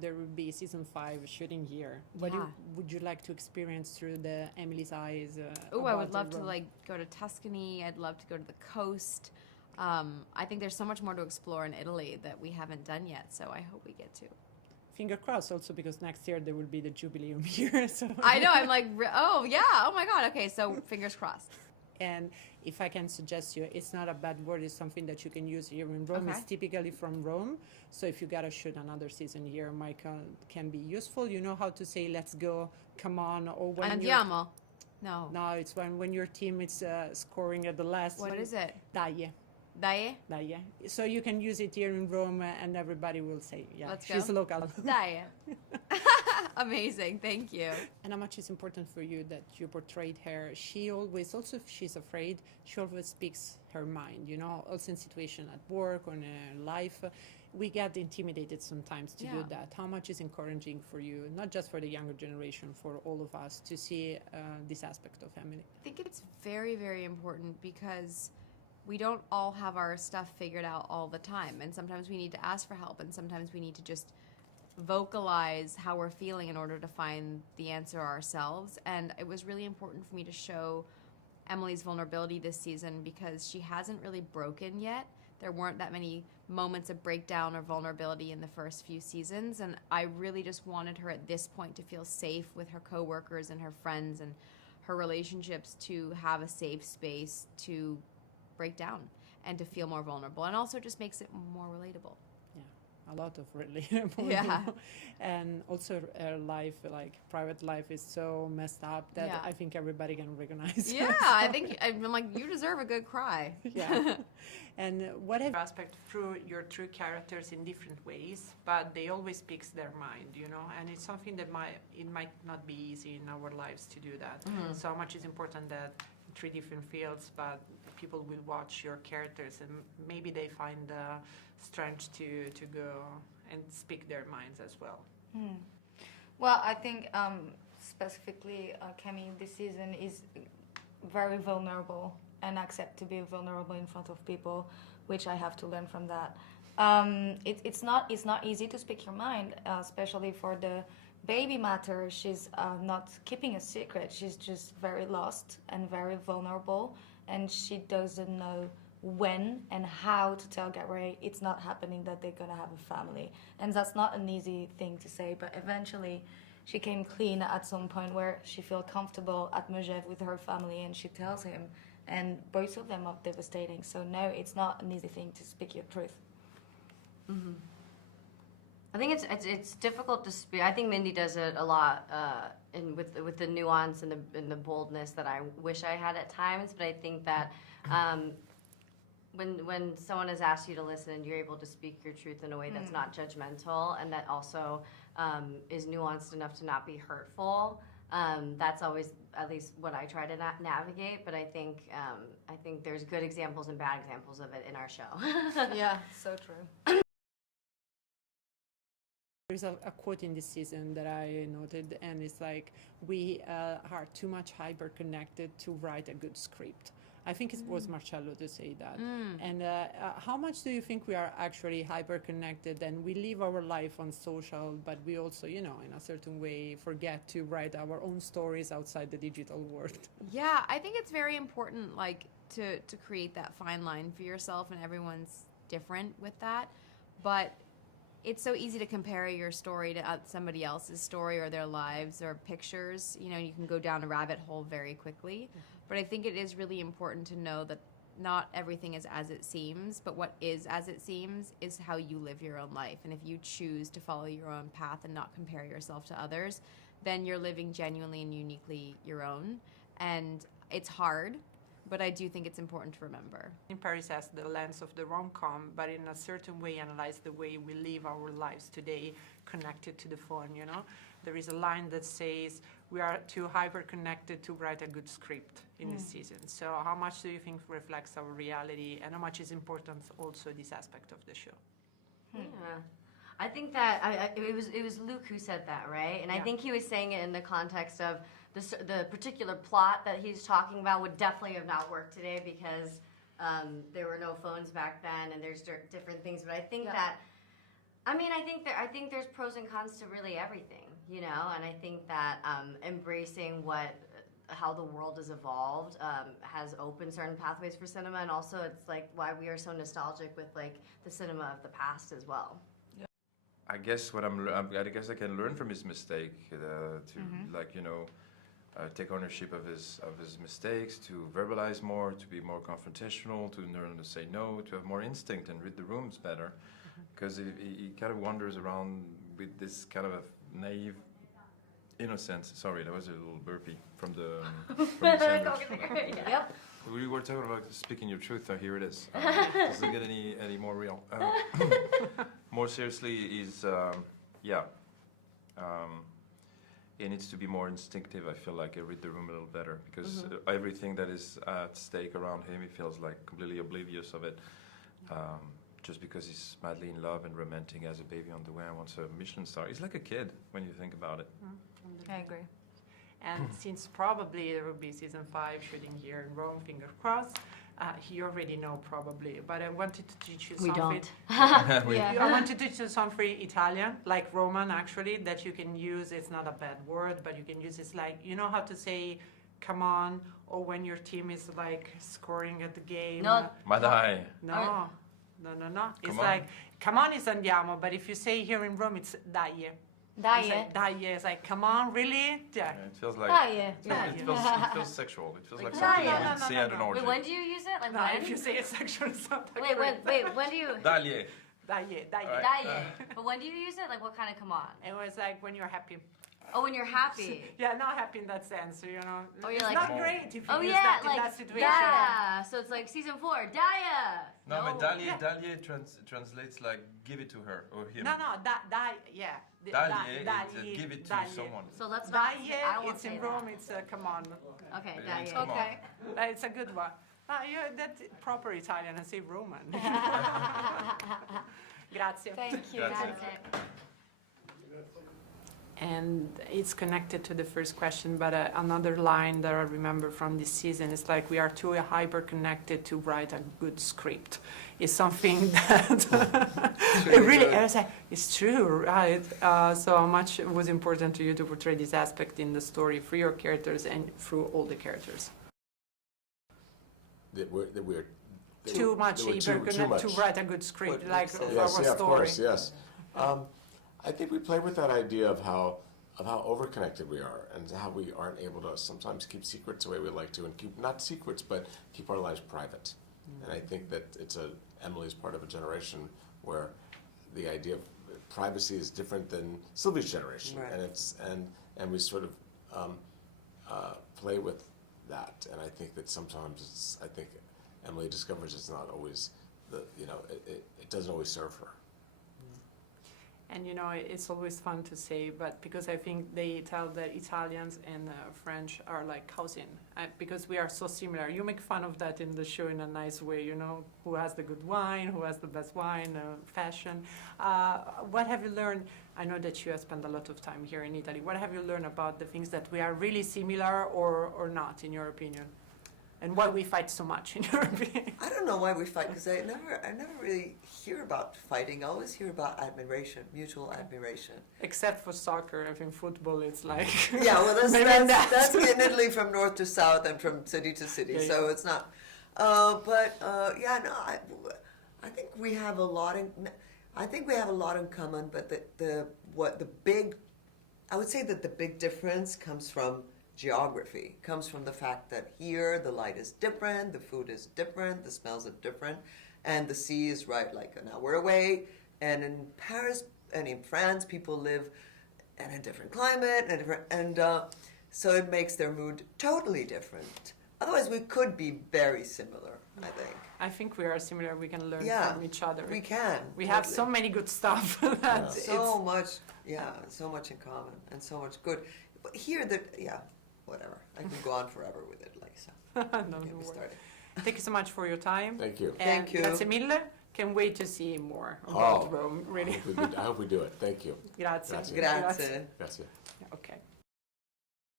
there will be season 5 shooting here. What would you like to experience through the Emily's eyes? Oh, I would love to like go to Tuscany. I'd love to go to the coast. I think there's so much more to explore in Italy that we haven't done yet, so I hope we get to. Finger crossed also, because next year there will be the Jubileum here. So I know, I'm like, oh yeah, oh my God, okay, so fingers crossed. And if I can suggest you, it's not a bad word, it's something that you can use here in Rome. Okay. It's typically from Rome. So if you gotta shoot another season here, Michael can be useful. You know how to say, let's go, come on, or when Andiamo. No. No, it's when your team is scoring at the last. What is it? Dai. Dai? Dai. So you can use it here in Rome and everybody will say, yeah, let's she's go. Local. Dai. Amazing, thank you. And how much is important for you that you portrayed her? She always, also if she's afraid, she always speaks her mind, you know, also in situation at work or in life. We get intimidated sometimes to do that. How much is encouraging for you, not just for the younger generation, for all of us, to see this aspect of Emily? I think it's very, very important because we don't all have our stuff figured out all the time. And sometimes we need to ask for help, and sometimes we need to just vocalize how we're feeling in order to find the answer ourselves. And it was really important for me to show Emily's vulnerability this season because she hasn't really broken yet. There weren't that many moments of breakdown or vulnerability in the first few seasons, and I really just wanted her at this point to feel safe with her coworkers and her friends and her relationships, to have a safe space to break down and to feel more vulnerable, and also just makes it more relatable. A lot of relatable. Yeah. And also her life, like private life, is so messed up that I think everybody can recognize. Yeah, I think, I'm like, you deserve a good cry. Yeah. And whatever aspect through your true characters in different ways, but they always speaks their mind, you know, and it's something that might not be easy in our lives to do that. Mm-hmm. So much is important that 3 different fields, but people will watch your characters and maybe they find strength to go and speak their minds as well. Well, I think specifically Kemi this season is very vulnerable and accept to be vulnerable in front of people, which I have to learn from that. It's not easy to speak your mind, especially for the baby matter. She's not keeping a secret. She's just very lost and very vulnerable, and she doesn't know when and how to tell Gabriel it's not happening, that they're gonna have a family. And that's not an easy thing to say, but eventually she came clean at some point where she feels comfortable at Megève with her family, and she tells him, and both of them are devastating. So no, it's not an easy thing to speak your truth. Mm-hmm. I think it's difficult to speak. I think Mindy does it a lot with the nuance and the boldness that I wish I had at times. But I think that when someone has asked you to listen and you're able to speak your truth in a way that's not judgmental and that also is nuanced enough to not be hurtful, that's always at least what I try to navigate. But I think there's good examples and bad examples of it in our show. Yeah, so true. There's a quote in this season that I noted, and it's like, we are too much hyper-connected to write a good script. I think it was Marcello to say that. And how much do you think we are actually hyper-connected and we live our life on social, but we also, you know, in a certain way forget to write our own stories outside the digital world? Yeah, I think it's very important, like, to create that fine line for yourself, and everyone's different with that. But it's so easy to compare your story to somebody else's story or their lives or pictures. You know, you can go down a rabbit hole very quickly. But I think it is really important to know that not everything is as it seems, but what is as it seems is how you live your own life. And if you choose to follow your own path and not compare yourself to others, then you're living genuinely and uniquely your own. And it's hard, but I do think it's important to remember. In Paris has the lens of the rom-com, but in a certain way analyze the way we live our lives today connected to the phone, you know? There is a line that says, we are too hyper-connected to write a good script in this season. So how much do you think reflects our reality, and how much is important also this aspect of the show? Yeah. I think that it was Luke who said that, right? And I think he was saying it in the context of the particular plot that he's talking about would definitely have not worked today because there were no phones back then, and there's different things. But I think that I mean, I think there's pros and cons to really everything, you know, and I think that embracing how the world has evolved has opened certain pathways for cinema, and also it's like why we are so nostalgic with like the cinema of the past as well. I guess I guess I can learn from his mistake to like, you know, take ownership of his mistakes, to verbalize more, to be more confrontational, to learn to say no, to have more instinct and read the rooms better, because he kind of wanders around with this kind of a naive innocence. Sorry, that was a little burpee from the sandwich. Yep. We were talking about speaking your truth. Here it is. Doesn't get any more real. More seriously, it needs to be more instinctive. I feel like I read the room a little better, because everything that is at stake around him, he feels like completely oblivious of it. Just because he's madly in love and romantic as a baby on the way and wants a Michelin star. He's like a kid when you think about it. I agree. And since probably there will be season 5 shooting here in Rome, fingers crossed, you already know probably, but I wanted to teach you We something. don't. I want to teach you some free Italian, like Roman actually, that you can use. It's not a bad word, but you can use it like, you know how to say, come on, or when your team is like scoring at the game. No. Ma dai. No. It's Come on. like, come on is andiamo, but if you say here in Rome, it's dai. Dai. It's like, dai. It's like, come on, really? Yeah. It feels like Dai. it feels sexual. It feels like Like, something dai. you would say at an orgy. Wait, when do you use it? Like No, when? if you say it's sexual, it's not that Wait, great. when do you? Dagli. Dai. Alright. Diet. But when do you use it? Like what kind of come on? It was like when you're happy. Oh, when you're happy. Yeah, not happy in that sense, you know. Oh, you're it's like- not great if you Oh use yeah, that in like that situation. yeah. So it's like season 4, Daya. No, but Yeah. dagli translates like give it to her or him. No, dai, yeah. Dagli, give it to dai. someone. So let's not. Dai, I won't it's say in that. Rome, it's come on. Okay, It's Daya. come on. Okay. It's a good one. That's proper Italian, I say Roman. Grazie. Thank you. Grazie. And it's connected to the first question, but another line that I remember from this season is like, we are too hyper-connected to write a good script. It's something that it really, I was like, it's true, right? So how much it was important to you to portray this aspect in the story through your characters and through all the characters? That we're Too much too hyper-connected much. to write a good script, What like makes of Yes, our yeah, of story. course, yes. I think we play with that idea of how overconnected we are, and how we aren't able to sometimes keep secrets the way we like to, and keep not secrets, but keep our lives private. And I think that Emily's part of a generation where the idea of privacy is different than Sylvie's generation, Right. and we sort of play with that. And I think that sometimes Emily discovers it's not always it doesn't always serve her. And you know, it's always fun to say, but because I think they tell that Italians and French are like cousin, because we are so similar. You make fun of that in the show in a nice way, you know, who has the good wine, who has the best wine, fashion. What have you learned? I know that you have spent a lot of time here in Italy. What have you learned about the things that we are really similar or not, in your opinion? And why we fight so much, in your opinion? I don't know why we fight, because I never really hear about fighting. I always hear about admiration, mutual admiration. Except for soccer, I think football, it's like... Yeah, well, maybe that. that's in Italy from north to south and from city to city, Yeah, so yeah. it's not. I think we have a lot in common, but I would say that the big difference comes from geography, comes from the fact that here the light is different, the food is different, the smells are different, and the sea is right like an hour away. And in Paris and in France, people live in a different climate, so it makes their mood totally different. Otherwise, we could be very similar, I think. I think we are similar. We can learn Yeah, from each other. We can. We have totally. so many good stuff. that So much, so much in common and so much good. But here, whatever. I can go on forever with it, Lisa. no Get me worries. started. Thank you so much for your time. Thank you. And Thank you. Grazie mille. Can't wait to see more about Rome, I really. hope we do it. Thank you. Grazie. Grazie. Grazie. Grazie.